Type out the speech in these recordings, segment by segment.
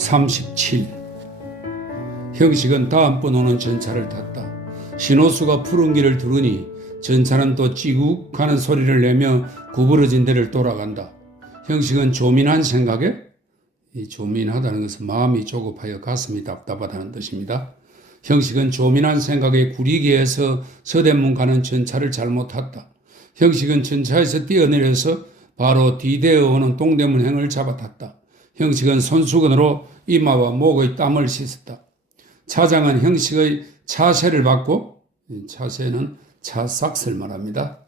37. 형식은 다음번 오는 전차를 탔다. 신호수가 푸른 길을 두르니 전차는 또 찌국하는 소리를 내며 구부러진 데를 돌아간다. 형식은 조민한 생각에, 이 조민하다는 것은 마음이 조급하여 가슴이 답답하다는 뜻입니다. 형식은 조민한 생각에 구리기에서 서대문 가는 전차를 잘못 탔다. 형식은 전차에서 뛰어내려서 바로 뒤대어 오는 동대문행을 잡아탔다. 형식은 손수건으로 이마와 목의 땀을 씻었다. 차장은 형식의 차세를 받고, 차세는 차삭스를 말합니다.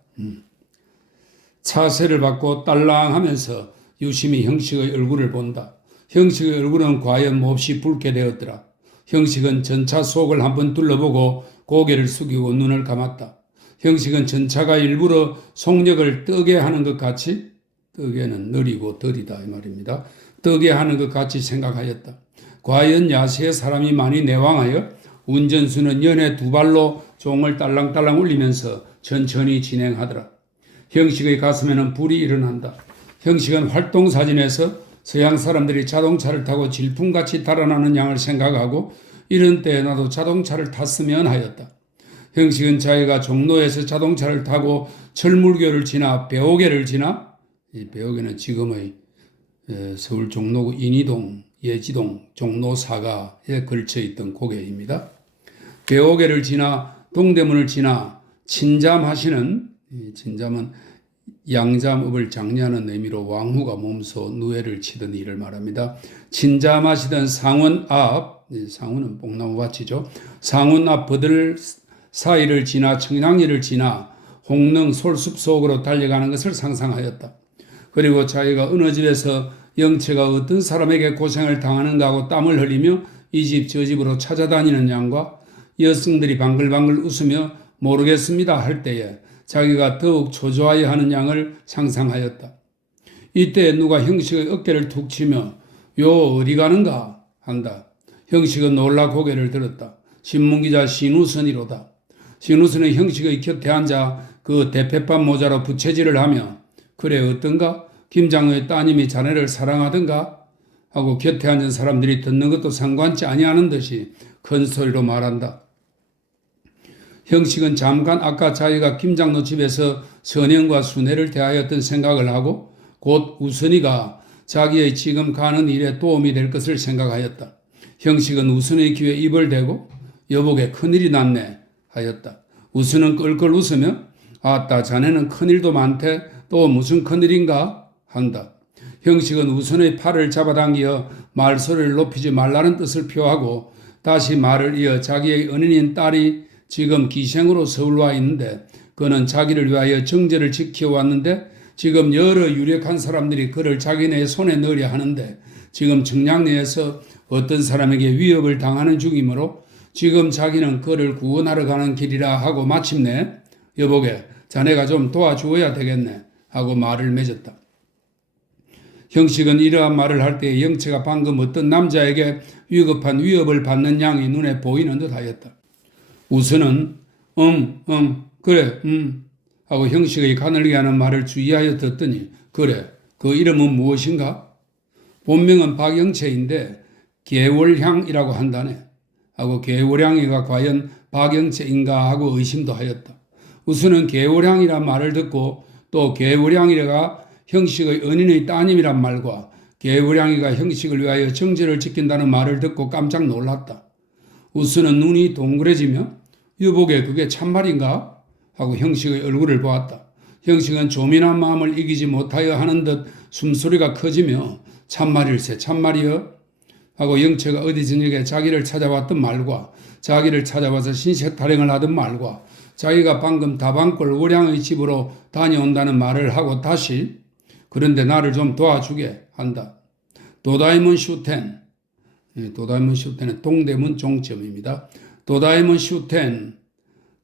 차세를 받고 딸랑하면서 유심히 형식의 얼굴을 본다. 형식의 얼굴은 과연 몹시 붉게 되었더라. 형식은 전차 속을 한번 둘러보고 고개를 숙이고 눈을 감았다. 형식은 전차가 일부러 속력을 뜨게 하는 것 같이, 뜨게는 느리고 더디다 이 말입니다. 뜨게 하는 것 같이 생각하였다. 과연 야시에 사람이 많이 내왕하여 운전수는 연에 두 발로 종을 딸랑딸랑 울리면서 천천히 진행하더라. 형식의 가슴에는 불이 일어난다. 형식은 활동사진에서 서양 사람들이 자동차를 타고 질풍같이 달아나는 양을 생각하고 이런 때에 나도 자동차를 탔으면 하였다. 형식은 자기가 종로에서 자동차를 타고 철물교를 지나 배옥계를 지나, 이 배옥계는 지금의 서울 종로구 인이동, 예지동, 종로 사가에 걸쳐 있던 고개입니다. 배옥계를 지나 동대문을 지나 친잠하시는, 친잠은 양잠업을 장려하는 의미로 왕후가 몸소 누에를 치던 일을 말합니다. 친잠하시던 상원 앞, 상원은 뽕나무밭이죠. 상원 앞 버들 사이를 지나 청량리를 지나 홍릉 솔숲 속으로 달려가는 것을 상상하였다. 그리고 자기가 어느 집에서 영채가 어떤 사람에게 고생을 당하는가 하고 땀을 흘리며 이 집 저 집으로 찾아다니는 양과 여성들이 방글방글 웃으며 모르겠습니다 할 때에 자기가 더욱 초조하여 하는 양을 상상하였다. 이때 누가 형식의 어깨를 툭 치며 요 어디 가는가 한다. 형식은 놀라 고개를 들었다. 신문기자 신우선이로다. 신우선은 형식의 곁에 앉아 그 대패판 모자로 부채질을 하며 그래 어떤가? 김장의 따님이 자네를 사랑하던가? 하고 곁에 앉은 사람들이 듣는 것도 상관치 아니하는 듯이 큰 소리로 말한다. 형식은 잠깐 아까 자기가 김장로 집에서 선영과 순애를 대하였던 생각을 하고 곧 우선이가 자기의 지금 가는 일에 도움이 될 것을 생각하였다. 형식은 우선의 귀에 입을 대고 여보게 큰일이 났네 하였다. 우선은 껄껄 웃으며 아따 자네는 큰일도 많대 또 무슨 큰일인가 한다. 형식은 우선의 팔을 잡아당겨 말소리를 높이지 말라는 뜻을 표하고 다시 말을 이어 자기의 은인인 딸이 지금 기생으로 서울 와 있는데 그는 자기를 위하여 정제를 지켜왔는데 지금 여러 유력한 사람들이 그를 자기네 손에 넣으려 하는데 지금 청량리에서 어떤 사람에게 위협을 당하는 중이므로 지금 자기는 그를 구원하러 가는 길이라 하고 마침내 여보게 자네가 좀 도와주어야 되겠네 하고 말을 맺었다. 형식은 이러한 말을 할 때 영채가 방금 어떤 남자에게 위급한 위협을 받는 양이 눈에 보이는 듯 하였다. 우선은 그래 하고 형식의 가늘게 하는 말을 주의하여 듣더니 그래 그 이름은 무엇인가? 본명은 박영채인데 개월향이라고 한다네 하고 개월향이가 과연 박영채인가 하고 의심도 하였다. 우선은 개월향이란 말을 듣고 또 개월향이가 형식의 은인의 따님이란 말과 개월향이가 형식을 위하여 정제를 지킨다는 말을 듣고 깜짝 놀랐다. 우선은 눈이 동그래지며 여보게 그게 참말인가? 하고 형식의 얼굴을 보았다. 형식은 조민한 마음을 이기지 못하여 하는 듯 숨소리가 커지며 참말일세 참말이여? 하고 영채가 어디 저녁에 자기를 찾아왔던 말과 자기를 찾아와서 신세 타령을 하던 말과 자기가 방금 다방골 월양의 집으로 다녀온다는 말을 하고 다시 그런데 나를 좀 도와주게 한다. 도다이몬 슈텐, 도다이몬 슈텐은 동대문 종점입니다. 도다이몬 슈텐,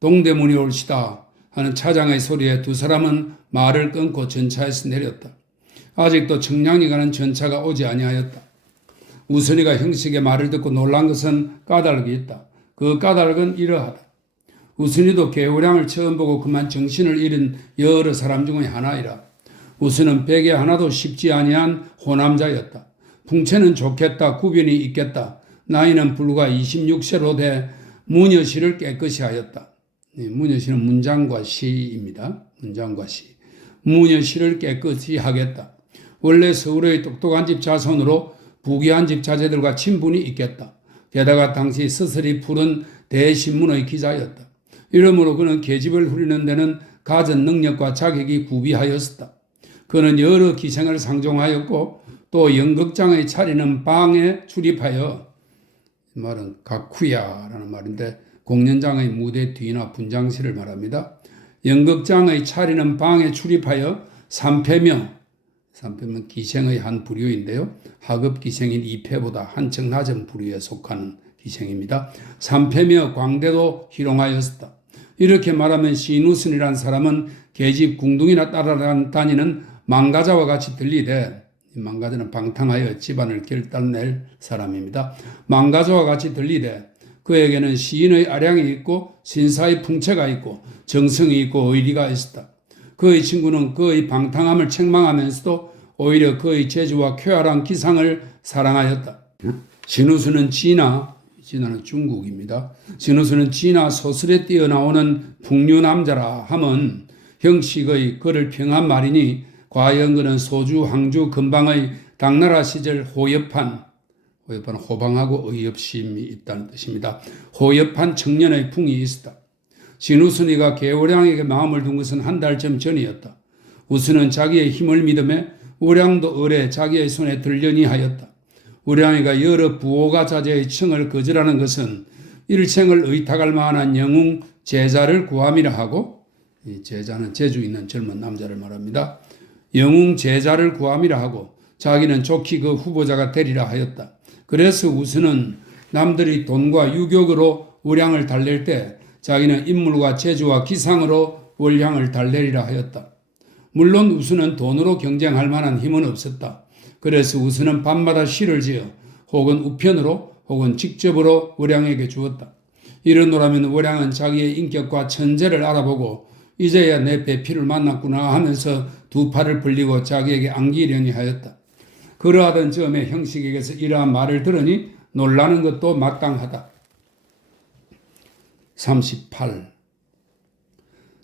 동대문이 올시다 하는 차장의 소리에 두 사람은 말을 끊고 전차에서 내렸다. 아직도 청량리 가는 전차가 오지 아니하였다. 우선이가 형식의 말을 듣고 놀란 것은 까닭이 있다. 그 까닭은 이러하다. 우선이도 개우량을 처음 보고 그만 정신을 잃은 여러 사람 중의 하나이라. 우선은 백에 하나도 쉽지 아니한 호남자였다. 풍채는 좋겠다. 구변이 있겠다. 나이는 불과 26세로 돼 문여시를 깨끗이 하였다. 문여시는 문장과 시입니다. 문장과 시. 문여시를 깨끗이 하겠다. 원래 서울의 똑똑한 집 자손으로 부귀한 집 자제들과 친분이 있겠다. 게다가 당시 스스리 푸른 대신문의 기자였다. 이러므로 그는 계집을 후리는 데는 가진 능력과 자격이 구비하였었다. 그는 여러 기생을 상종하였고 또 연극장의 차리는 방에 출입하여, 이 말은 각후야라는 말인데 공연장의 무대 뒤나 분장실을 말합니다. 연극장의 차리는 방에 출입하여 삼패며, 삼패면 기생의 한 부류인데요. 하급 기생인 이패보다 한층 낮은 부류에 속하는 기생입니다. 삼패며 광대도 희롱하였다. 이렇게 말하면 신우순이란 사람은 계집 궁둥이나 따라다니는 망가자와 같이 들리되, 망가자는 방탕하여 집안을 결단낼 사람입니다. 망가자와 같이 들리되 그에게는 시인의 아량이 있고 신사의 풍채가 있고 정성이 있고 의리가 있었다. 그의 친구는 그의 방탕함을 책망하면서도 오히려 그의 재주와 쾌활한 기상을 사랑하였다. 진우수는 진화는 중국입니다. 진우수는 진화 소설에 뛰어나오는 풍류 남자라 함은 형식의 그를 평한 말이니 과연 그는 소주, 항주, 근방의 당나라 시절 호협한 호방하고 의협심이 있다는 뜻입니다. 호협한 청년의 풍이 있었다. 진우순이가 개오량에게 마음을 둔 것은 한 달쯤 전이었다. 우순은 자기의 힘을 믿음에 우량도 을에 자기의 손에 들려니 하였다. 우량이가 여러 부호가 자제의 층을 거절하는 것은 일생을 의탁할 만한 영웅 제자를 구함이라 하고, 이 제자는 재주 있는 젊은 남자를 말합니다. 영웅 제자를 구함이라 하고 자기는 좋게 그 후보자가 되리라 하였다. 그래서 우수는 남들이 돈과 유격으로 우량을 달랠 때 자기는 인물과 재주와 기상으로 월량을 달래리라 하였다. 물론 우수는 돈으로 경쟁할 만한 힘은 없었다. 그래서 우수는 밤마다 시를 지어 혹은 우편으로 혹은 직접으로 월량에게 주었다. 이러노라면 월량은 자기의 인격과 천재를 알아보고 이제야 내 배필을 만났구나 하면서 두 팔을 벌리고 자기에게 안기려니 하였다. 그러하던 즈음에 형식에게서 이러한 말을 들으니 놀라는 것도 마땅하다. 38.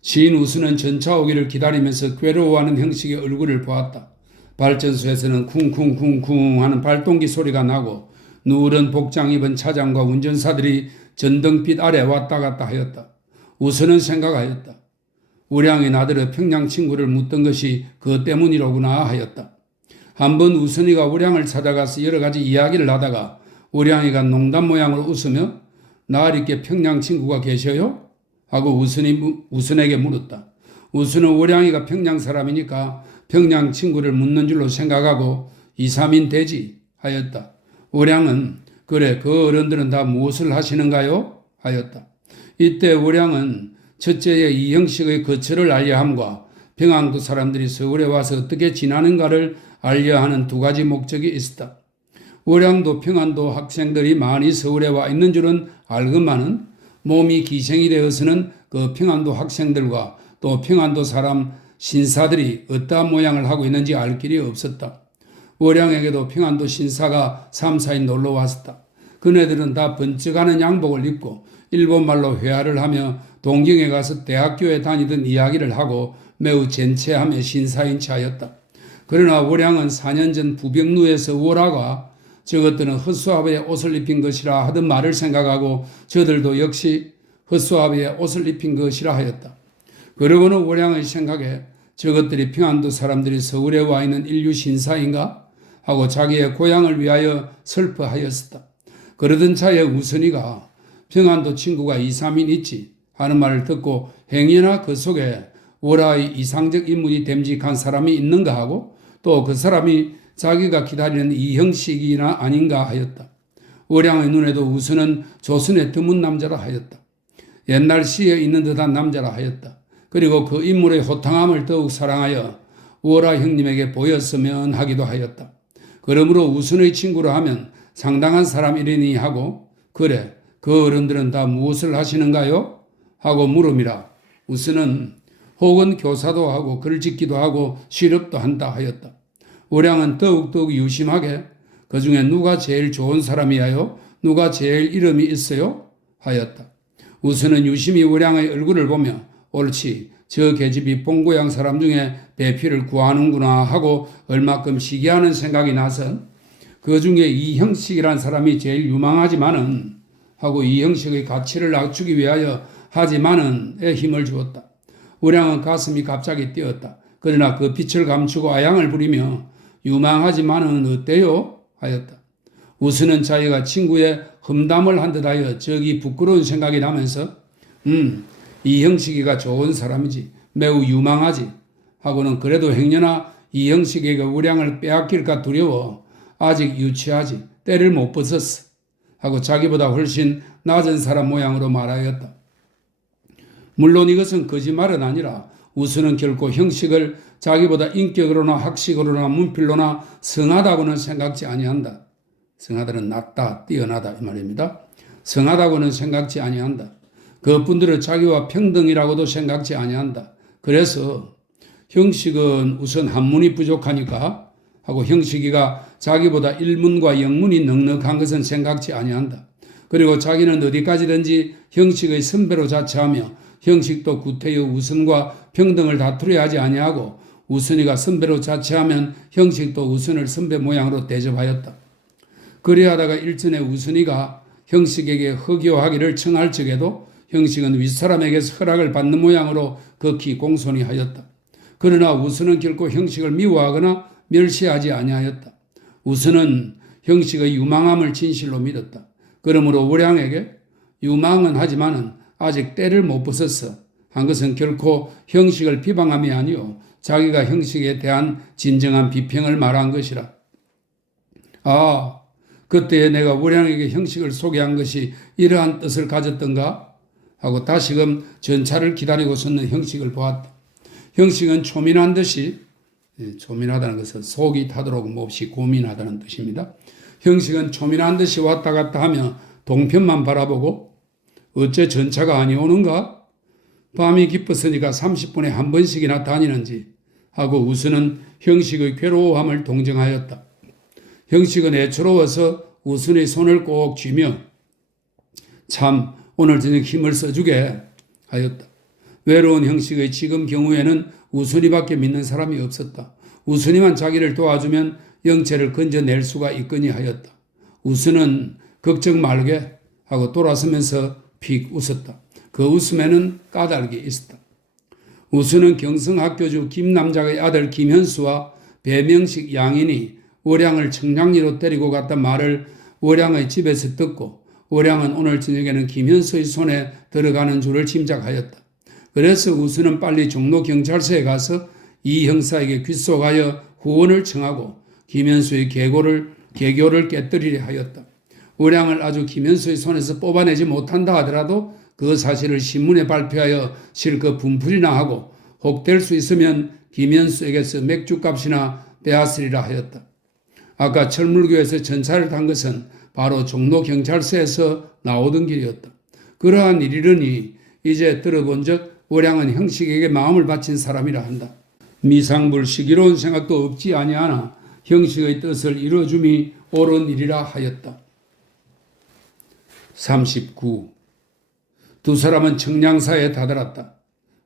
시인 우수는 전차 오기를 기다리면서 괴로워하는 형식의 얼굴을 보았다. 발전소에서는 쿵쿵쿵쿵 하는 발동기 소리가 나고 누런 복장 입은 차장과 운전사들이 전등빛 아래 왔다 갔다 하였다. 우수는 생각하였다. 우량이 나더러 평양 친구를 묻던 것이 그것 때문이로구나 하였다. 한번 우선이가 우량을 찾아가서 여러 가지 이야기를 하다가 우량이가 농담 모양으로 웃으며 나으리께 평양 친구가 계셔요? 하고 우선에게 물었다. 우선은 우량이가 평양 사람이니까 평양 친구를 묻는 줄로 생각하고 2, 3인 되지 하였다. 우량은 그래 그 어른들은 다 무엇을 하시는가요? 하였다. 이때 우량은 첫째의 이 형식의 거처를 알려함과 평안도 사람들이 서울에 와서 어떻게 지나는가를 알려하는 두 가지 목적이 있었다. 월양도 평안도 학생들이 많이 서울에 와 있는 줄은 알건만은 몸이 기생이 되어서는 그 평안도 학생들과 또 평안도 사람 신사들이 어떠한 모양을 하고 있는지 알 길이 없었다. 월양에게도 평안도 신사가 3, 4인 놀러 왔었다. 그네들은 다 번쩍하는 양복을 입고 일본말로 회화를 하며 동경에 가서 대학교에 다니던 이야기를 하고 매우 젠체하며 신사인 차였다. 그러나 월양은 4년 전 부병루에서 월화가 저것들은 헛수아비의 옷을 입힌 것이라 하던 말을 생각하고 저들도 역시 헛수아비의 옷을 입힌 것이라 하였다. 그러고는 월양의 생각에 저것들이 평안도 사람들이 서울에 와 있는 인류 신사인가 하고 자기의 고향을 위하여 슬퍼하였었다. 그러던 차에 우선이가 평안도 친구가 2, 3인 있지 하는 말을 듣고 행여나 그 속에 월화의 이상적 인물이 됨직한 사람이 있는가 하고 또 그 사람이 자기가 기다리는 이 형식이나 아닌가 하였다. 월양의 눈에도 우선은 조선의 드문 남자라 하였다. 옛날 시에 있는 듯한 남자라 하였다. 그리고 그 인물의 호탕함을 더욱 사랑하여 월화 형님에게 보였으면 하기도 하였다. 그러므로 우선의 친구라 하면 상당한 사람이려니 하고 그래 그 어른들은 다 무엇을 하시는가요? 하고 물음이라. 우선은 혹은 교사도 하고 글짓기도 하고 실업도 한다 하였다. 월양은 더욱더욱 유심하게 그 중에 누가 제일 좋은 사람이야요? 누가 제일 이름이 있어요? 하였다. 우선은 유심히 우량의 얼굴을 보며 옳지, 저 계집이 뽕고양 사람 중에 배필을 구하는구나 하고 얼마큼 시기하는 생각이 나서 그 중에 이형식이란 사람이 제일 유망하지만은 하고 이형식의 가치를 낮추기 위하여 하지만은에 힘을 주었다. 우량은 가슴이 갑자기 뛰었다. 그러나 그 빛을 감추고 아양을 부리며 유망하지만은 어때요? 하였다. 우수는 자기가 친구의 험담을 한 듯하여 저기 부끄러운 생각이 나면서 이형식이가 좋은 사람이지 매우 유망하지 하고는 그래도 행여나 이형식에게 우량을 빼앗길까 두려워 아직 유치하지 때를 못 벗었어 하고 자기보다 훨씬 낮은 사람 모양으로 말하였다. 물론 이것은 거짓말은 아니라 우수는 결코 형식을 자기보다 인격으로나 학식으로나 문필로나 성하다고는 생각지 아니한다. 성하다는 낫다, 뛰어나다 이 말입니다. 성하다고는 생각지 아니한다. 그분들은 자기와 평등이라고도 생각지 아니한다. 그래서 형식은 우선 한문이 부족하니까 하고 형식이가 자기보다 일문과 영문이 넉넉한 것은 생각지 아니한다. 그리고 자기는 어디까지든지 형식의 선배로 자처하며 형식도 구태의 우선과 평등을 다투려 하지 아니하고 우선이가 선배로 자처하면 형식도 우선을 선배 모양으로 대접하였다. 그리하다가 일전에 우선이가 형식에게 허교하기를 청할 적에도 형식은 윗사람에게서 허락을 받는 모양으로 극히 공손히 하였다. 그러나 우선은 결코 형식을 미워하거나 멸시하지 아니하였다. 우선은 형식의 유망함을 진실로 믿었다. 그러므로 우량에게 유망은 하지만은 아직 때를 못 벗었어 한 것은 결코 형식을 비방함이 아니요 자기가 형식에 대한 진정한 비평을 말한 것이라. 아, 그때에 내가 우량에게 형식을 소개한 것이 이러한 뜻을 가졌던가? 하고 다시금 전차를 기다리고 섰는 형식을 보았다. 형식은 초민한 듯이, 초민하다는 것은 속이 타도록 몹시 고민하다는 뜻입니다. 형식은 초민한 듯이 왔다 갔다 하며 동편만 바라보고 어째 전차가 아니 오는가? 밤이 깊었으니까 30분에 한 번씩이나 다니는지 하고 우선은 형식의 괴로워함을 동정하였다. 형식은 애처로워서 우선의 손을 꼭 쥐며 참 오늘 저녁 힘을 써주게 하였다. 외로운 형식의 지금 경우에는 우순이밖에 믿는 사람이 없었다. 우순이만 자기를 도와주면 영체를 건져낼 수가 있거니 하였다. 우순은 걱정 말게 하고 돌아서면서 픽 웃었다. 그 웃음에는 까닭이 있었다. 우순은 경성학교주 김남작의 아들 김현수와 배명식 양인이 월양을 청량리로 데리고 갔단 말을 월양의 집에서 듣고 월양은 오늘 저녁에는 김현수의 손에 들어가는 줄을 짐작하였다. 그래서 우수는 빨리 종로경찰서에 가서 이 형사에게 귀속하여 후원을 청하고 김현수의 계교를 깨뜨리려 하였다. 월양을 아주 김현수의 손에서 뽑아내지 못한다 하더라도 그 사실을 신문에 발표하여 실컷 분풀이나 하고 혹 될 수 있으면 김현수에게서 맥주값이나 빼앗으리라 하였다. 아까 철물교에서 전차를 탄 것은 바로 종로경찰서에서 나오던 길이었다. 그러한 일이러니 이제 들어본 적 월양은 형식에게 마음을 바친 사람이라 한다. 미상불시기로운 생각도 없지 아니하나 형식의 뜻을 이루어줌이 옳은 일이라 하였다. 39. 두 사람은 청량사에 다다랐다.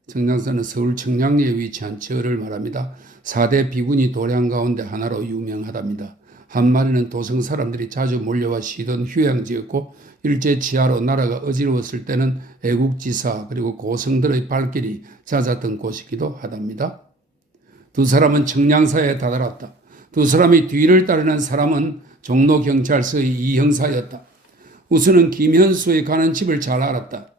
청량사는 서울 청량리에 위치한 절을 말합니다. 4대 비군이 도량 가운데 하나로 유명하답니다. 한 마리는 도성 사람들이 자주 몰려와 쉬던 휴양지였고 일제 치하로 나라가 어지러웠을 때는 애국지사 그리고 고성들의 발길이 잦았던 곳이기도 하답니다. 두 사람은 청량사에 다다랐다. 두 사람이 뒤를 따르는 사람은 종로경찰서의 이 형사였다. 우선은 김현수의 가는 집을 잘 알았다.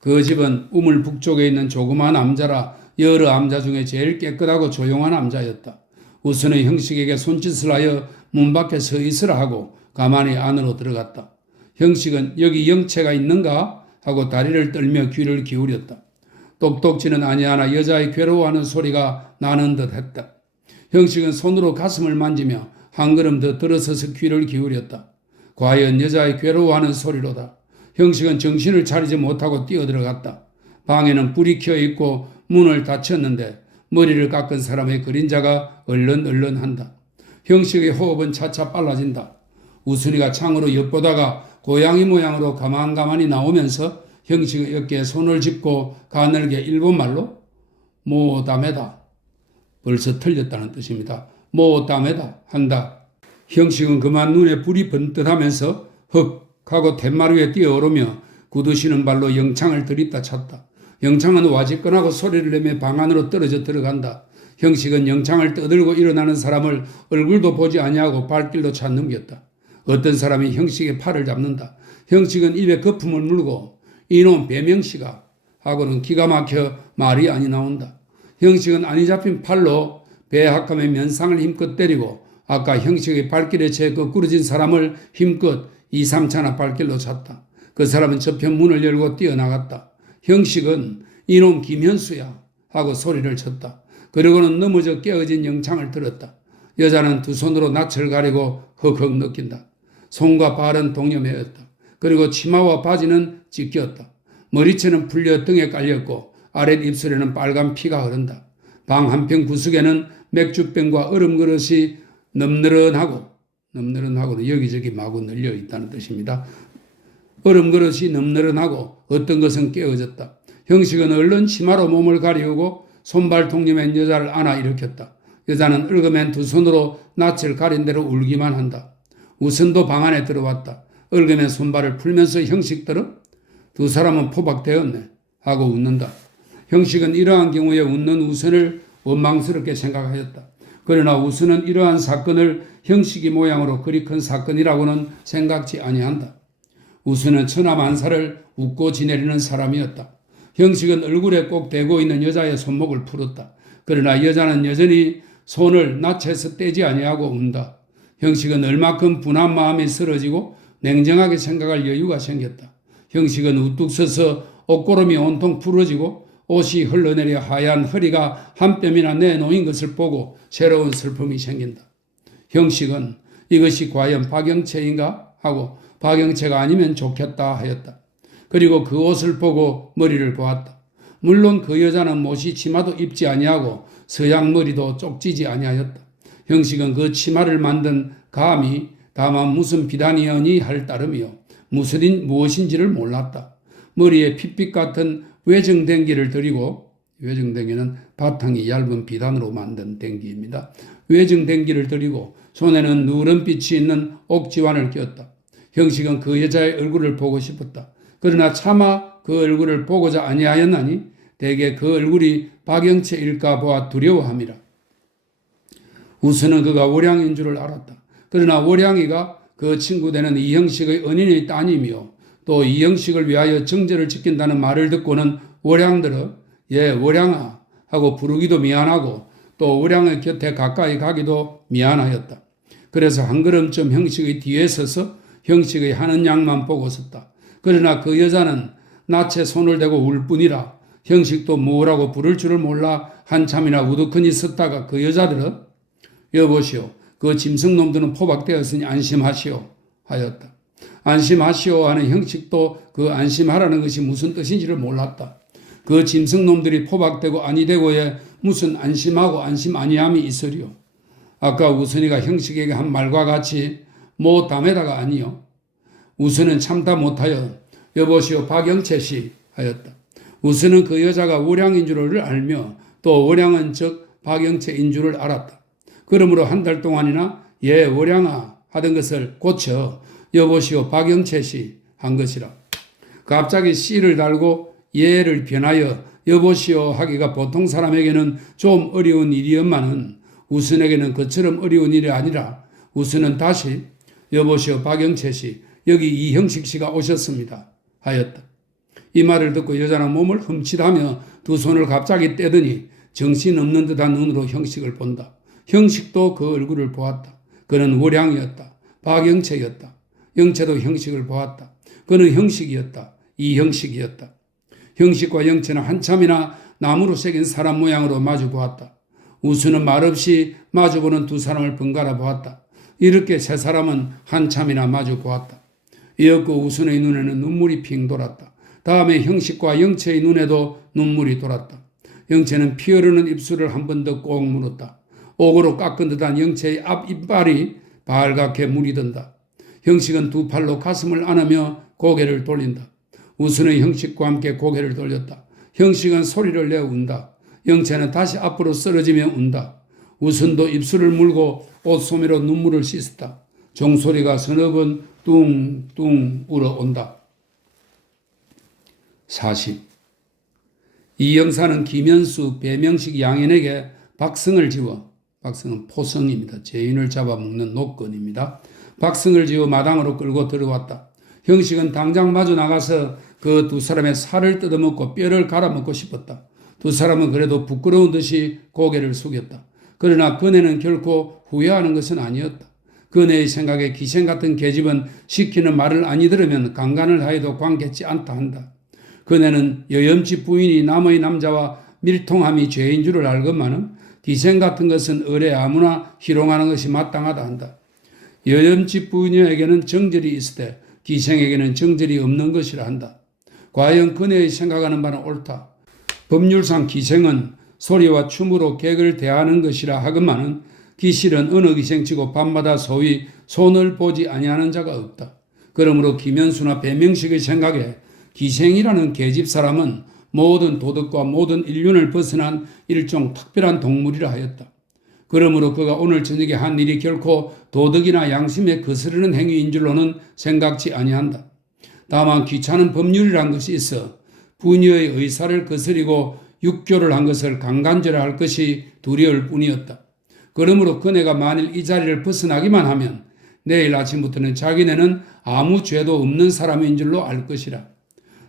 그 집은 우물 북쪽에 있는 조그마한 암자라 여러 암자 중에 제일 깨끗하고 조용한 암자였다. 우선의 형식에게 손짓을 하여 문 밖에 서 있으라 하고 가만히 안으로 들어갔다. 형식은 여기 영체가 있는가? 하고 다리를 떨며 귀를 기울였다. 똑똑지는 아니하나 여자의 괴로워하는 소리가 나는 듯 했다. 형식은 손으로 가슴을 만지며 한 걸음 더 들어서서 귀를 기울였다. 과연 여자의 괴로워하는 소리로다. 형식은 정신을 차리지 못하고 뛰어들어갔다. 방에는 불이 켜 있고 문을 닫혔는데 머리를 깎은 사람의 그림자가 얼른얼른한다. 형식의 호흡은 차차 빨라진다. 우순이가 창으로 엿보다가 고양이 모양으로 가만가만히 나오면서 형식의 어깨에 손을 짚고 가늘게 일본말로 모다메다, 벌써 틀렸다는 뜻입니다. 모다메다 한다. 형식은 그만 눈에 불이 번뜩하면서 헉 하고 툇말 위에 뛰어오르며 굳으시는 발로 영창을 들이다 찼다. 영창은 와지끈하고 소리를 내며 방 안으로 떨어져 들어간다. 형식은 영창을 떠들고 일어나는 사람을 얼굴도 보지 아니하고 발길로 차 넘겼다. 어떤 사람이 형식의 팔을 잡는다. 형식은 입에 거품을 물고 이놈 배명씨가 하고는 기가 막혀 말이 아니 나온다. 형식은 아니 잡힌 팔로 배 합감의 면상을 힘껏 때리고 아까 형식의 발길에 채 거꾸러진 사람을 힘껏 2, 3차나 발길로 찼다. 그 사람은 저편 문을 열고 뛰어나갔다. 형식은 이놈 김현수야 하고 소리를 쳤다. 그리고는 넘어져 깨어진 영창을 들었다. 여자는 두 손으로 낯을 가리고 헉헉 느낀다. 손과 발은 동여매였다. 그리고 치마와 바지는 찢겼다. 머리채는 풀려 등에 깔렸고 아랫입술에는 빨간 피가 흐른다. 방 한편 구석에는 맥주병과 얼음 그릇이 늠느른하고 여기저기 마구 널려 있다는 뜻입니다. 얼음 그릇이 늠느른하고 어떤 것은 깨어졌다. 형식은 얼른 치마로 몸을 가리우고 손발 통념한 여자를 안아 일으켰다. 여자는 얽어맨 두 손으로 낯을 가린 대로 울기만 한다. 우선도 방 안에 들어왔다. 얽어맨 손발을 풀면서 형식들은 두 사람은 포박되었네 하고 웃는다. 형식은 이러한 경우에 웃는 우선을 원망스럽게 생각하였다. 그러나 우선은 이러한 사건을 형식이 모양으로 그리 큰 사건이라고는 생각지 아니한다. 우선은 천하만사를 웃고 지내려는 사람이었다. 형식은 얼굴에 꼭 대고 있는 여자의 손목을 풀었다. 그러나 여자는 여전히 손을 낯에서 떼지 아니하고 운다. 형식은 얼마큼 분한 마음이 쓰러지고 냉정하게 생각할 여유가 생겼다. 형식은 우뚝 서서 옷고름이 온통 부러지고 옷이 흘러내려 하얀 허리가 한 뼘이나 내놓인 것을 보고 새로운 슬픔이 생긴다. 형식은 이것이 과연 박영채인가 하고 박영채가 아니면 좋겠다 하였다. 그리고 그 옷을 보고 머리를 보았다. 물론 그 여자는 못이 치마도 입지 아니하고 서양 머리도 쪽지지 아니하였다. 형식은 그 치마를 만든 감이 다만 무슨 비단이었니 할 따름이요. 무엇인지를 몰랐다. 머리에 핏빛 같은 외정댕기를 들이고, 외정댕기는 바탕이 얇은 비단으로 만든 댕기입니다. 외정댕기를 들이고 손에는 누런빛이 있는 옥지환을 꼈다. 형식은 그 여자의 얼굴을 보고 싶었다. 그러나 차마 그 얼굴을 보고자 아니하였나니 대개 그 얼굴이 박영채일까 보아 두려워함이라. 우선은 그가 월양인 줄을 알았다. 그러나 월양이가 그 친구 되는 이형식의 은인의 따님이요. 또 이형식을 위하여 정절을 지킨다는 말을 듣고는 월양들은 예 월양아 하고 부르기도 미안하고 또 월양의 곁에 가까이 가기도 미안하였다. 그래서 한 걸음쯤 형식의 뒤에 서서 형식의 하는 양만 보고 섰다. 그러나 그 여자는 낯에 손을 대고 울 뿐이라 형식도 뭐라고 부를 줄을 몰라 한참이나 우두커니 섰다가 그 여자들은 여보시오 그 짐승놈들은 포박되었으니 안심하시오 하였다. 안심하시오 하는 형식도 그 안심하라는 것이 무슨 뜻인지를 몰랐다. 그 짐승놈들이 포박되고 아니되고에 무슨 안심하고 안심 아니함이 있으리요. 아까 우선이가 형식에게 한 말과 같이 뭐 담에다가 아니요. 우선은 참다 못하여 여보시오 박영채 씨 하였다. 우선은 그 여자가 월양인 줄을 알며 또 월양은 즉 박영채인 줄을 알았다. 그러므로 한 달 동안이나 예 월양아 하던 것을 고쳐 여보시오 박영채 씨 한 것이라. 갑자기 씨를 달고 예를 변하여 여보시오 하기가 보통 사람에게는 좀 어려운 일이었만은 우선에게는 그처럼 어려운 일이 아니라 우선은 다시 여보시오 박영채 씨 여기 이형식 씨가 오셨습니다 하였다. 이 말을 듣고 여자는 몸을 흠칫하며 두 손을 갑자기 떼더니 정신없는 듯한 눈으로 형식을 본다. 형식도 그 얼굴을 보았다. 그는 월양이었다. 박영채였다. 영채도 형식을 보았다. 그는 형식이었다. 이형식이었다. 형식과 영채는 한참이나 나무로 새긴 사람 모양으로 마주 보았다. 우수는 말없이 마주보는 두 사람을 번갈아 보았다. 이렇게 세 사람은 한참이나 마주 보았다. 이었고 우순의 눈에는 눈물이 핑 돌았다. 다음에 형식과 영채의 눈에도 눈물이 돌았다. 영채는 피 흐르는 입술을 한 번 더 꼭 물었다. 옥으로 깎은 듯한 영채의 앞 이빨이 발갛게 물이 든다. 형식은 두 팔로 가슴을 안으며 고개를 돌린다. 우수는 형식과 함께 고개를 돌렸다. 형식은 소리를 내어 운다. 영채는 다시 앞으로 쓰러지며 운다. 우순도 입술을 물고 옷소매로 눈물을 씻었다. 종소리가 서너 번 뚱뚱 울어온다. 40. 이 영사는 김현수, 배명식 양인에게 박승을 지워, 박승은 포성입니다. 죄인을 잡아먹는 노건입니다. 박승을 지어 마당으로 끌고 들어왔다. 형식은 당장 마주 나가서 그 두 사람의 살을 뜯어먹고 뼈를 갈아먹고 싶었다. 두 사람은 그래도 부끄러운 듯이 고개를 숙였다. 그러나 그네는 결코 후회하는 것은 아니었다. 그네의 생각에 기생 같은 계집은 시키는 말을 아니 들으면 강간을 하여도 관계치 않다 한다. 그네는 여염집 부인이 남의 남자와 밀통함이 죄인 줄을 알건만은 기생 같은 것은 을에 아무나 희롱하는 것이 마땅하다 한다. 여염집 부인에게는 정절이 있으되 기생에게는 정절이 없는 것이라 한다. 과연 그네의 생각하는 바는 옳다. 법률상 기생은 소리와 춤으로 객을 대하는 것이라 하건만은 기실은 어느 기생치고 밤마다 소위 손을 보지 아니하는 자가 없다. 그러므로 김현수나 배명식의 생각에 기생이라는 계집 사람은 모든 도덕과 모든 인륜을 벗어난 일종 특별한 동물이라 하였다. 그러므로 그가 오늘 저녁에 한 일이 결코 도덕이나 양심에 거스르는 행위인 줄로는 생각지 아니한다. 다만 귀찮은 법률이란 것이 있어 부녀의 의사를 거스리고 육교를 한 것을 강간죄라 것이 두려울 뿐이었다. 그러므로 그네가 만일 이 자리를 벗어나기만 하면 내일 아침부터는 자기네는 아무 죄도 없는 사람인 줄로 알 것이라.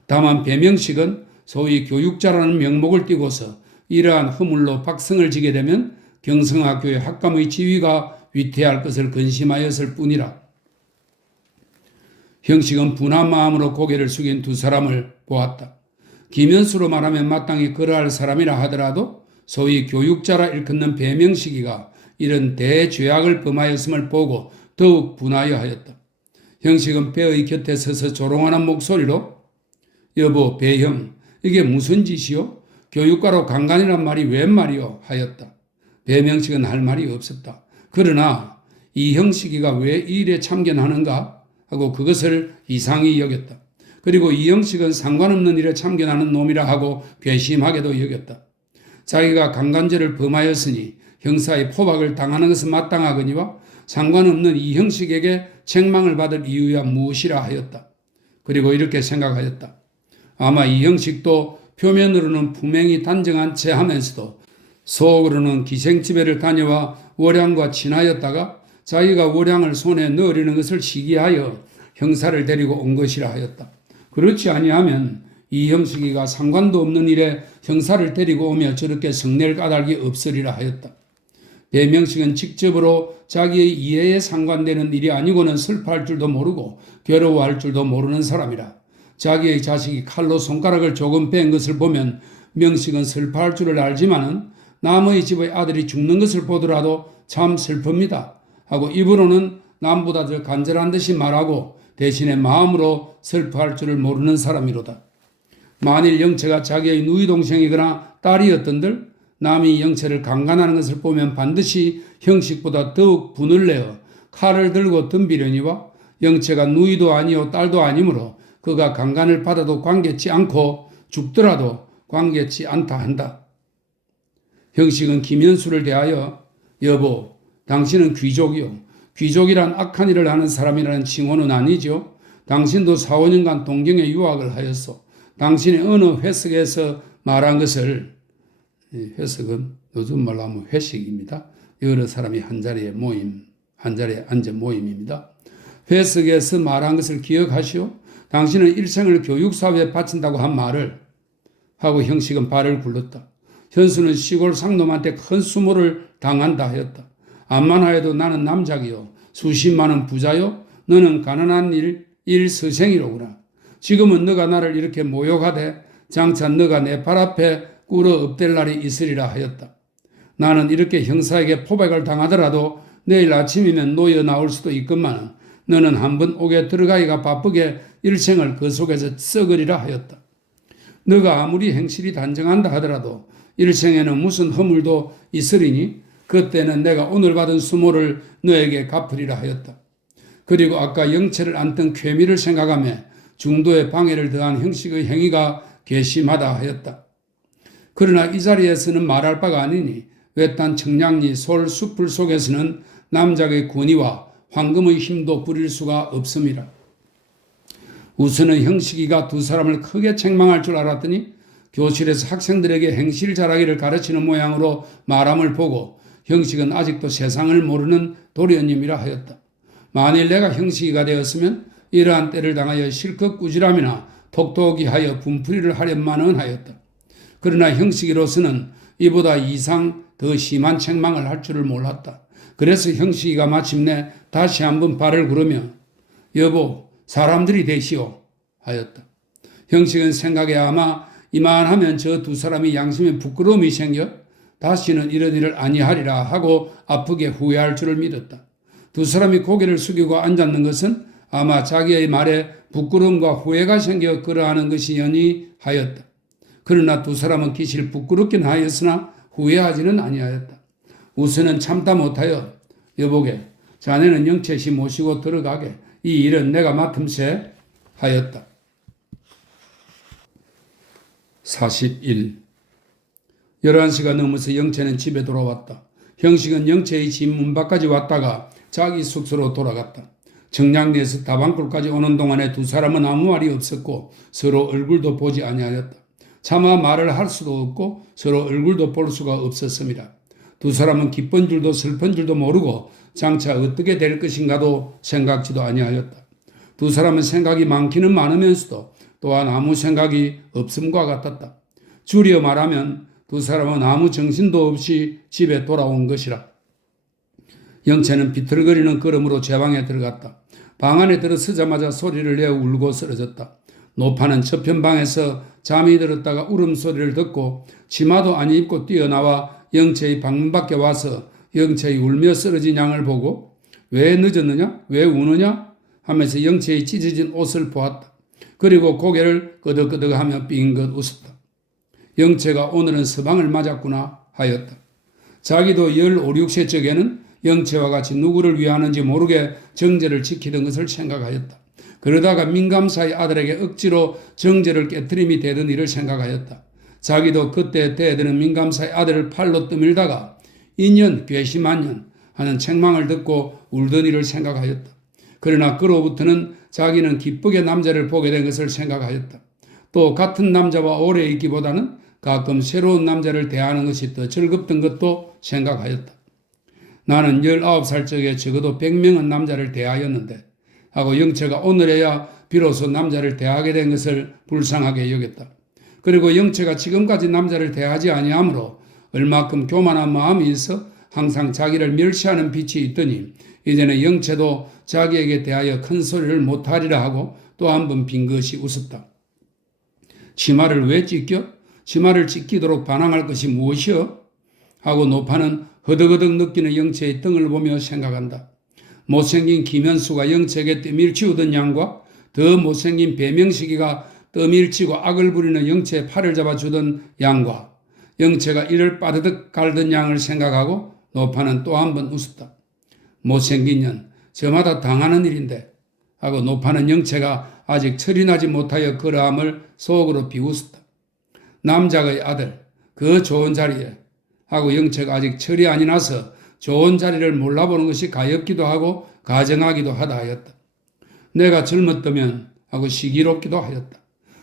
다만 배명식은 소위 교육자라는 명목을 띠고서 이러한 허물로 박승을 지게 되면 경성학교의 학감의 지위가 위태할 것을 근심하였을 뿐이라. 형식은 분한 마음으로 고개를 숙인 두 사람을 보았다. 김현수로 말하면 마땅히 그러할 사람이라 하더라도 소위 교육자라 일컫는 배명식이가 이런 대죄악을 범하였음을 보고 더욱 분하여 하였다. 형식은 배의 곁에 서서 조롱하는 목소리로 여보 배형 이게 무슨 짓이요? 교육가로 강간이란 말이 웬 말이요? 하였다. 배명식은 할 말이 없었다. 그러나 이 형식이가 왜 이 일에 참견하는가 하고 그것을 이상히 여겼다. 그리고 이 형식은 상관없는 일에 참견하는 놈이라 하고 괘씸하게도 여겼다. 자기가 강간죄를 범하였으니 형사의 포박을 당하는 것은 마땅하거니와 상관없는 이 형식에게 책망을 받을 이유야 무엇이라 하였다. 그리고 이렇게 생각하였다. 아마 이 형식도 표면으로는 분명히 단정한 채 하면서도 속으로는 기생집에를 다녀와 월양과 친하였다가 자기가 월양을 손에 넣으려는 것을 시기하여 형사를 데리고 온 것이라 하였다. 그렇지 아니하면 이 형식이가 상관도 없는 일에 형사를 데리고 오며 저렇게 성낼 까닭이 없으리라 하였다. 배명식은 직접으로 자기의 이해에 상관되는 일이 아니고는 슬퍼할 줄도 모르고 괴로워할 줄도 모르는 사람이라. 자기의 자식이 칼로 손가락을 조금 뺀 것을 보면 명식은 슬퍼할 줄을 알지만은 남의 집의 아들이 죽는 것을 보더라도 참 슬픕니다 하고 입으로는 남보다 더 간절한 듯이 말하고 대신에 마음으로 슬퍼할 줄을 모르는 사람이로다. 만일 영채가 자기의 누이 동생이거나 딸이었던들 남이 영채를 강간하는 것을 보면 반드시 형식보다 더욱 분을 내어 칼을 들고 덤비려니와 영채가 누이도 아니요 딸도 아니므로 그가 강간을 받아도 관계치 않고 죽더라도 관계치 않다 한다. 형식은 김현수를 대하여 여보 당신은 귀족이요. 귀족이란 악한 일을 하는 사람이라는 칭호는 아니죠. 당신도 4, 5년간 동경에 유학을 하였소. 당신이 어느 회석에서 말한 것을 회석은 요즘 말로 하면 회식입니다. 여러 사람이 한자리에 앉아 모임입니다. 회석에서 말한 것을 기억하시오. 당신은 일생을 교육사회에 바친다고 한 말을 하고 형식은 발을 굴렀다. 현수는 시골 상놈한테 큰 수모를 당한다 하였다. 암만 하여도 나는 남작이요. 수십만원 부자요. 너는 가난한 일 서생이로구나. 지금은 너가 나를 이렇게 모욕하되 장차 너가 내 발 앞에 꿇어 엎댈 날이 있으리라 하였다. 나는 이렇게 형사에게 포박을 당하더라도 내일 아침이면 놓여 나올 수도 있건만 너는 한번 옥에 들어가기가 바쁘게 일생을 그 속에서 썩으리라 하였다. 너가 아무리 행실이 단정한다 하더라도 일생에는 무슨 허물도 있으리니 그때는 내가 오늘 받은 수모를 너에게 갚으리라 하였다. 그리고 아까 영체를 안던 쾌미를 생각하며 중도에 방해를 더한 형식의 행위가 괘씸하다 하였다. 그러나 이 자리에서는 말할 바가 아니니 외딴 청량리 솔 숲풀 속에서는 남작의 권위와 황금의 힘도 부릴 수가 없습니다. 우선은 형식이가 두 사람을 크게 책망할 줄 알았더니 교실에서 학생들에게 행실 잘하기를 가르치는 모양으로 말함을 보고 형식은 아직도 세상을 모르는 도련님이라 하였다. 만일 내가 형식이가 되었으면 이러한 때를 당하여 실컷 꾸지람이나 톡톡히 하여 분풀이를 하련만은 하였다. 그러나 형식이로서는 이보다 이상 더 심한 책망을 할 줄을 몰랐다. 그래서 형식이가 마침내 다시 한번 발을 구르며 여보 사람들이 되시오 하였다. 형식은 생각에 아마 이만하면 저 두 사람이 양심에 부끄러움이 생겨 다시는 이런 일을 아니하리라 하고 아프게 후회할 줄을 믿었다. 두 사람이 고개를 숙이고 앉았는 것은 아마 자기의 말에 부끄러움과 후회가 생겨 그러하는 것이려니 하였다. 그러나 두 사람은 기실 부끄럽긴 하였으나 후회하지는 아니하였다. 우선은 참다 못하여 여보게 자네는 영채씨 모시고 들어가게 이 일은 내가 맡음세 하였다. 41. 11시가 넘어서 영채는 집에 돌아왔다. 형식은 영채의 집 문 밖까지 왔다가 자기 숙소로 돌아갔다. 청량리에서 다방골까지 오는 동안에 두 사람은 아무 말이 없었고 서로 얼굴도 보지 아니하였다. 차마 말을 할 수도 없고 서로 얼굴도 볼 수가 없었습니다. 두 사람은 기쁜 줄도 슬픈 줄도 모르고 장차 어떻게 될 것인가도 생각지도 아니하였다. 두 사람은 생각이 많기는 많으면서도 또한 아무 생각이 없음과 같았다. 줄여 말하면 두 사람은 아무 정신도 없이 집에 돌아온 것이라. 영채는 비틀거리는 걸음으로 제 방에 들어갔다. 방 안에 들어서자마자 소리를 내어 울고 쓰러졌다. 노파는 저편방에서 잠이 들었다가 울음소리를 듣고 치마도 안 입고 뛰어나와 영채의 방문 밖에 와서 영채의 울며 쓰러진 양을 보고 왜 늦었느냐? 왜 우느냐? 하면서 영채의 찢어진 옷을 보았다. 그리고 고개를 끄덕끄덕하며 빙긋 웃었다. 영채가 오늘은 서방을 맞았구나 하였다. 자기도 15, 16세 적에는 영채와 같이 누구를 위하는지 모르게 정제를 지키던 것을 생각하였다. 그러다가 민감사의 아들에게 억지로 정제를 깨트림이 되던 일을 생각하였다. 자기도 그때 대드는 민감사의 아들을 팔로 떠밀다가 인연 괘씸한 하는 책망을 듣고 울던 일을 생각하였다. 그러나 그로부터는 자기는 기쁘게 남자를 보게 된 것을 생각하였다. 또 같은 남자와 오래 있기보다는 가끔 새로운 남자를 대하는 것이 더 즐겁던 것도 생각하였다. 나는 19살 적에 적어도 100명은 남자를 대하였는데 하고 영채가 오늘에야 비로소 남자를 대하게 된 것을 불쌍하게 여겼다. 그리고 영채가 지금까지 남자를 대하지 아니하므로 얼마큼 교만한 마음이 있어 항상 자기를 멸시하는 빛이 있더니 이제는 영채도 자기에게 대하여 큰 소리를 못하리라 하고 또 한 번 빙긋이 웃었다. 치마를 왜 찢겨? 치마를 찢기도록 반항할 것이 무엇이여? 하고 노파는 허덕허덕 느끼는 영채의 등을 보며 생각한다. 못생긴 김현수가 영채에게 떠밀치우던 양과 더 못생긴 배명식이가 떠밀치고 악을 부리는 영채의 팔을 잡아주던 양과 영채가 이를 빠드득 갈던 양을 생각하고 노파는 또 한 번 웃었다. 못생긴 년, 저마다 당하는 일인데 하고 노파는 영채가 아직 철이 나지 못하여 그러함을 속으로 비웃었다. 남작의 아들, 그 좋은 자리에 하고 영채가 아직 철이 아니 나서 좋은 자리를 몰라보는 것이 가엾기도 하고 가정하기도 하다 하였다. 내가 젊었다면 하고 시기롭기도 하였다.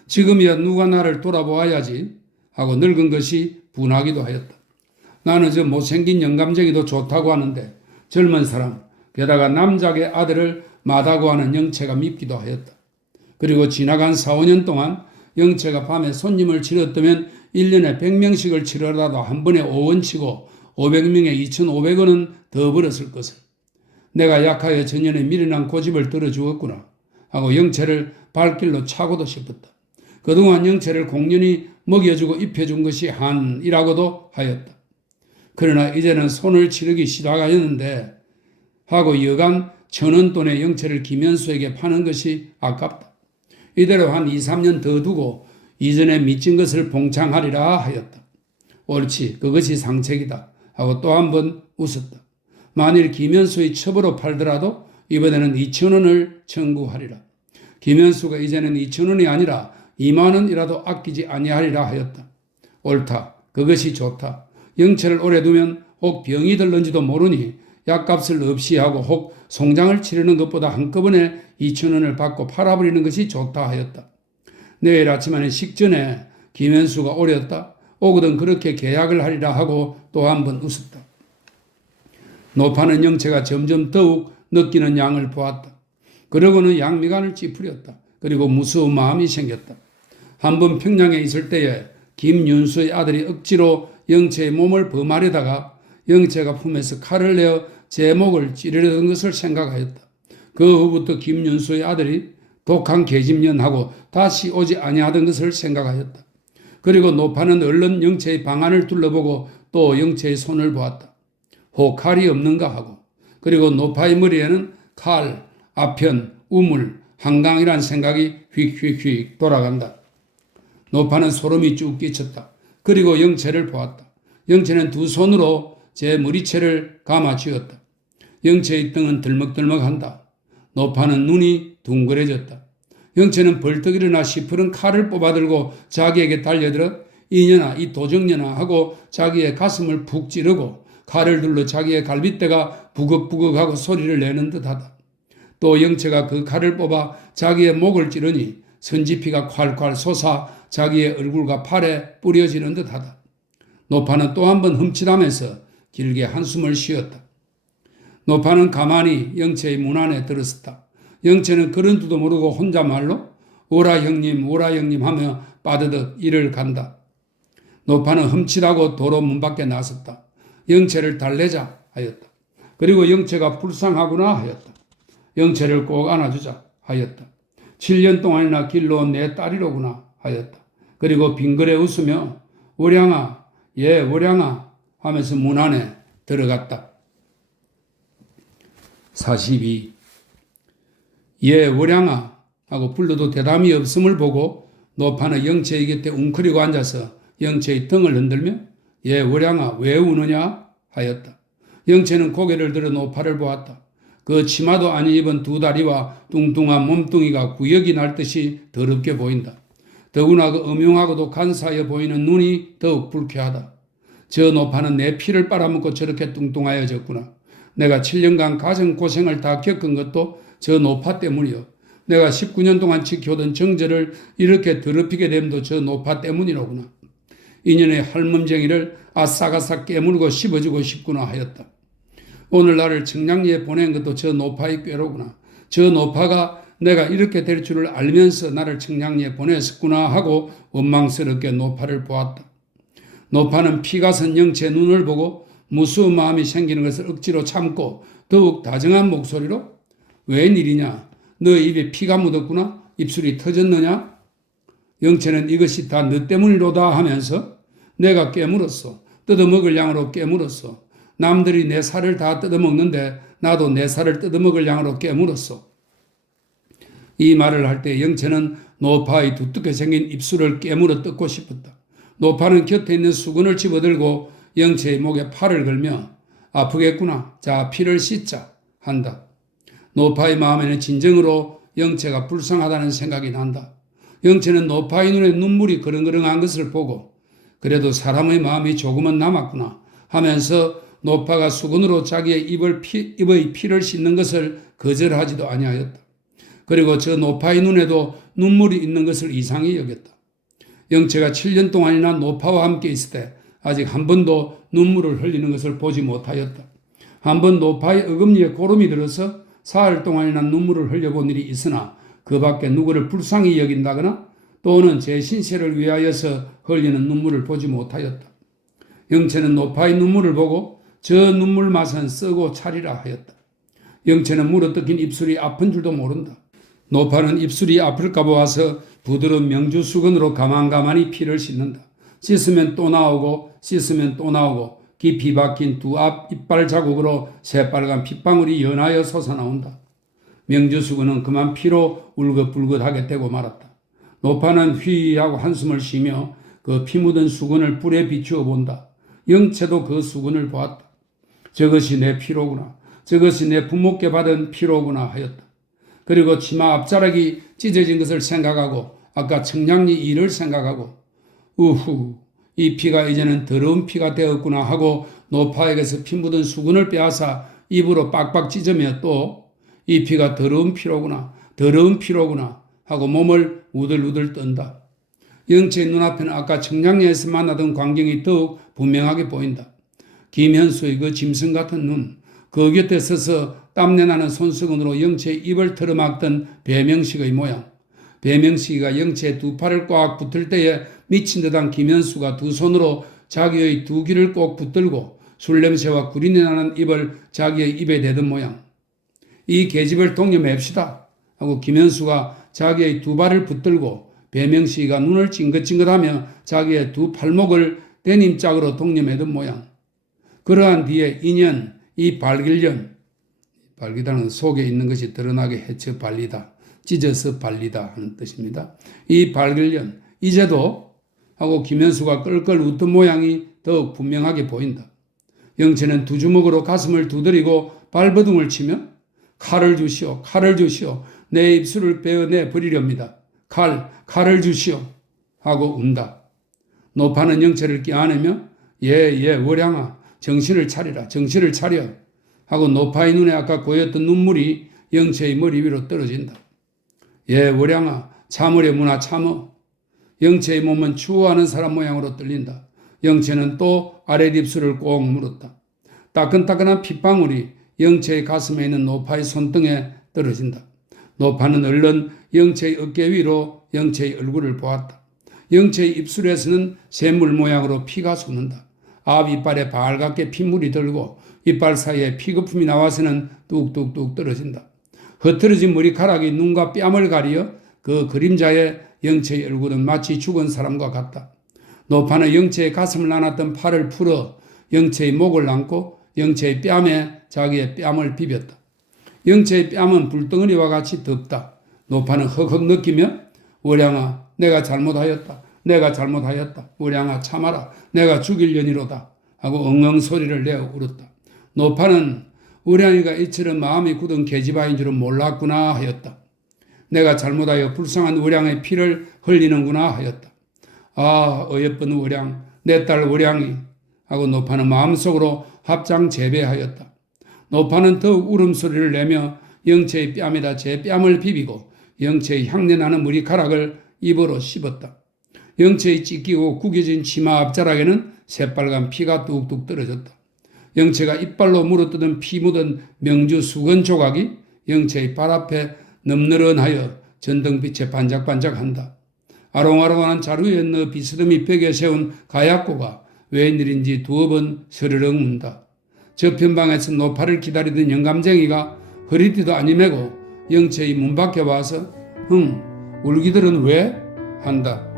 지금이야 누가 나를 돌아보아야지 하고 늙은 것이 분하기도 하였다. 나는 저 못생긴 영감쟁이도 좋다고 하는데 젊은 사람, 게다가 남작의 아들을 마다고 하는 영채가 밉기도 하였다. 그리고 지나간 4, 5년 동안 영채가 밤에 손님을 치렀다면 1년에 100명씩을 치러라도 한 번에 5원 치고 500명에 2,500원은 더 벌었을 것을. 내가 약하여 전년에 미련한 고집을 들어주었구나 하고 영채를 발길로 차고도 싶었다. 그동안 영채를 공연히 먹여주고 입혀준 것이 한이라고도 하였다. 그러나 이제는 손을 치르기 시작하였는데 하고 여간 1,000원 돈의 영채를 김현수에게 파는 것이 아깝다. 이대로 한 2, 3년 더 두고 이전에 미친 것을 봉창하리라 하였다. 옳지, 그것이 상책이다 하고 또 한 번 웃었다. 만일 김현수의 첩으로 팔더라도 이번에는 2,000원을 청구하리라. 김현수가 이제는 2,000원이 아니라 20,000원이라도 아끼지 아니하리라 하였다. 옳다. 그것이 좋다. 영체를 오래 두면 혹 병이 들는지도 모르니 약값을 없이 하고 혹 송장을 치르는 것보다 한꺼번에 2,000원을 받고 팔아버리는 것이 좋다 하였다. 내일 아침에는 식전에 김현수가 오렸다. 오거든 그렇게 계약을 하리라 하고 또 한 번 웃었다. 노파는 영체가 점점 더욱 느끼는 양을 보았다. 그러고는 양미간을 찌푸렸다. 그리고 무서운 마음이 생겼다. 한번 평양에 있을 때에 김윤수의 아들이 억지로 영체의 몸을 범하려다가 영체가 품에서 칼을 내어 제 목을 찌르려던 것을 생각하였다. 그 후부터 김윤수의 아들이 독한 계집년하고 다시 오지 아니하던 것을 생각하였다. 그리고 노파는 얼른 영체의 방안을 둘러보고 또 영체의 손을 보았다. 혹 칼이 없는가 하고, 그리고 노파의 머리에는 칼, 아편, 우물, 한강이란 생각이 휙휙휙 돌아간다. 노파는 소름이 쭉 끼쳤다. 그리고 영체를 보았다. 영체는 두 손으로 제 머리채를 감아 쥐었다. 영체의 등은 들먹들먹한다. 노파는 눈이 둥그레졌다. 영체는 벌떡 일어나 시퍼런 칼을 뽑아들고 자기에게 달려들어 이년아 이 도적년아 하고 자기의 가슴을 푹 찌르고 칼을 둘러 자기의 갈빗대가 부걱부걱하고 소리를 내는 듯하다. 또 영체가 그 칼을 뽑아 자기의 목을 찌르니 선지피가 콸콸 솟아 자기의 얼굴과 팔에 뿌려지는 듯하다. 노파는 또 한 번 흠칫하면서 길게 한숨을 쉬었다. 노파는 가만히 영체의 문 안에 들었었다. 영체는 그런 줄도 모르고 혼자말로 오라 형님 하며 빠드득 일을 간다. 노파는 흠칫하고 도로 문 밖에 나섰다. 영체를 달래자 하였다. 그리고 영체가 불쌍하구나 하였다. 영체를 꼭 안아주자 하였다. 7년 동안이나 길러온 내 딸이로구나 하였다. 그리고 빙그레 웃으며 월양아 예 월양아 하면서 문 안에 들어갔다. 42. 예 월양아 하고 불러도 대답이 없음을 보고 노파는 영체의 곁에 웅크리고 앉아서 영체의 등을 흔들며 예 월양아 왜 우느냐 하였다. 영체는 고개를 들어 노파를 보았다. 그 치마도 안 입은 두 다리와 뚱뚱한 몸뚱이가 구역이 날 듯이 더럽게 보인다. 더구나 그 음흉하고도 간사해 보이는 눈이 더욱 불쾌하다. 저 노파는 내 피를 빨아먹고 저렇게 뚱뚱하여졌구나. 내가 7년간 가정고생을 다 겪은 것도 저 노파 때문이요. 내가 19년 동안 지켜오던 정절을 이렇게 더럽히게 됨도 저 노파 때문이로구나. 인연의 할멈쟁이를 아싹아싹 깨물고 씹어주고 싶구나 하였다. 오늘 나를 청량리에 보낸 것도 저 노파의 꾀로구나. 저 노파가 내가 이렇게 될 줄을 알면서 나를 청량리에 보냈었구나 하고 원망스럽게 노파를 보았다. 노파는 피가 선 영체 눈을 보고 무서운 마음이 생기는 것을 억지로 참고 더욱 다정한 목소리로 웬일이냐? 너 입에 피가 묻었구나? 입술이 터졌느냐? 영체는 이것이 다 너 때문이로다 하면서 내가 깨물었어. 뜯어먹을 양으로 깨물었어. 남들이 내 살을 다 뜯어먹는데 나도 내 살을 뜯어먹을 양으로 깨물었어. 이 말을 할 때 영체는 노파의 두텁게 생긴 입술을 깨물어 뜯고 싶었다. 노파는 곁에 있는 수건을 집어들고 영체의 목에 팔을 걸며 아프겠구나. 자 피를 씻자 한다. 노파의 마음에는 진정으로 영체가 불쌍하다는 생각이 난다. 영체는 노파의 눈에 눈물이 그렁그렁한 것을 보고 그래도 사람의 마음이 조금은 남았구나 하면서 노파가 수건으로 자기의 입의 피를 씻는 것을 거절하지도 아니하였다. 그리고 저 노파의 눈에도 눈물이 있는 것을 이상히 여겼다. 영체가 7년 동안이나 노파와 함께 있을 때 아직 한 번도 눈물을 흘리는 것을 보지 못하였다. 한 번 노파의 어금니에 고름이 들어서 사흘 동안이나 눈물을 흘려본 일이 있으나 그 밖에 누구를 불쌍히 여긴다거나 또는 제 신세를 위하여서 흘리는 눈물을 보지 못하였다. 영체는 노파의 눈물을 보고 저 눈물 맛은 쓰고 차리라 하였다. 영체는 물어뜯긴 입술이 아픈 줄도 모른다. 노파는 입술이 아플까 봐 와서 부드러운 명주 수건으로 가만가만히 피를 씻는다. 씻으면 또 나오고 씻으면 또 나오고 깊이 박힌 두 앞 이빨 자국으로 새빨간 핏방울이 연하여 솟아나온다. 명주 수건은 그만 피로 울긋불긋하게 되고 말았다. 노파는 휘하고 한숨을 쉬며 그 피 묻은 수건을 불에 비추어 본다. 영체도 그 수건을 보았다. 저것이 내 피로구나. 저것이 내 부모께 받은 피로구나 하였다. 그리고 치마 앞자락이 찢어진 것을 생각하고 아까 청량리 일을 생각하고 우후 이 피가 이제는 더러운 피가 되었구나 하고 노파에게서 피 묻은 수건을 빼앗아 입으로 빡빡 찢으며 또 이 피가 더러운 피로구나 하고 몸을 우들우들 떤다. 영채의 눈앞에는 아까 청량리에서 만나던 광경이 더욱 분명하게 보인다. 김현수의 그 짐승 같은 눈, 그 곁에 서서 땀내나는 손수건으로 영채의 입을 틀어막던 배명식의 모양, 배명식이가 영채의 두 팔을 꽉 붙을 때에 미친 듯한 김현수가 두 손으로 자기의 두 귀를 꼭 붙들고 술 냄새와 구린내 나는 입을 자기의 입에 대던 모양. 이 계집을 독려맵시다 하고 김현수가 자기의 두 발을 붙들고 배명식이가 눈을 찡긋찡긋하며 자기의 두 팔목을 데님짝으로 독려매던 모양. 그러한 뒤에 인연, 이 발길년, 발기다는 속에 있는 것이 드러나게 해쳐 발리다, 찢어서 발리다 하는 뜻입니다. 이 발길년, 이제도 하고 김현수가 끌끌 웃던 모양이 더욱 분명하게 보인다. 영채는 두 주먹으로 가슴을 두드리고 발버둥을 치며 칼을 주시오, 칼을 주시오, 내 입술을 베어내 버리렵니다. 칼을 주시오 하고 운다. 노파는 영채를 껴안으며 예, 월양아, 정신을 차리라, 정신을 차려 하고 노파의 눈에 아까 고였던 눈물이 영채의 머리 위로 떨어진다. 예, 월양아, 참으려 무나 참어. 영채의 몸은 추워하는 사람 모양으로 떨린다. 영채는 또 아랫입술을 꼭 물었다. 따끈따끈한 핏방울이 영채의 가슴에 있는 노파의 손등에 떨어진다. 노파는 얼른 영채의 어깨 위로 영채의 얼굴을 보았다. 영채의 입술에서는 샘물 모양으로 피가 솟는다. 앞 이빨에 발갛게 핏물이 들고 이빨 사이에 피거품이 나와서는 뚝뚝뚝 떨어진다. 흐트러진 머리카락이 눈과 뺨을 가리어 그 그림자에 영채의 얼굴은 마치 죽은 사람과 같다. 노파는 영채의 가슴을 안았던 팔을 풀어 영채의 목을 안고 영채의 뺨에 자기의 뺨을 비볐다. 영채의 뺨은 불덩어리와 같이 덥다. 노파는 헉헉 느끼며 월양아, 내가 잘못하였다. 월양아, 참아라. 내가 죽일려니로다 하고 엉엉 소리를 내어 울었다. 노파는 월양이가 이처럼 마음이 굳은 계집아인 줄은 몰랐구나 하였다. 내가 잘못하여 불쌍한 월양의 피를 흘리는구나 하였다. 아, 어여쁜 월양, 내 딸 월양이 하고 노파는 마음속으로 합장재배하였다. 노파는 더욱 울음소리를 내며 영채의 뺨에다 제 뺨을 비비고 영채의 향내나는 머리카락을 입으로 씹었다. 영채의 찢기고 구겨진 치마 앞자락에는 새빨간 피가 뚝뚝 떨어졌다. 영채가 이빨로 물어뜯은 피 묻은 명주 수건 조각이 영채의 발 앞에 늠느런하여 전등빛에 반짝반짝한다. 아롱아롱한 자루에 넣어 비스듬히 벽에 세운 가약고가 웬일인지 두어 번 스르륵 운다. 저편방에서 노파를 기다리던 영감쟁이가 허리띠도 아니매고 영채의 문 밖에 와서 울기들은 왜? 한다.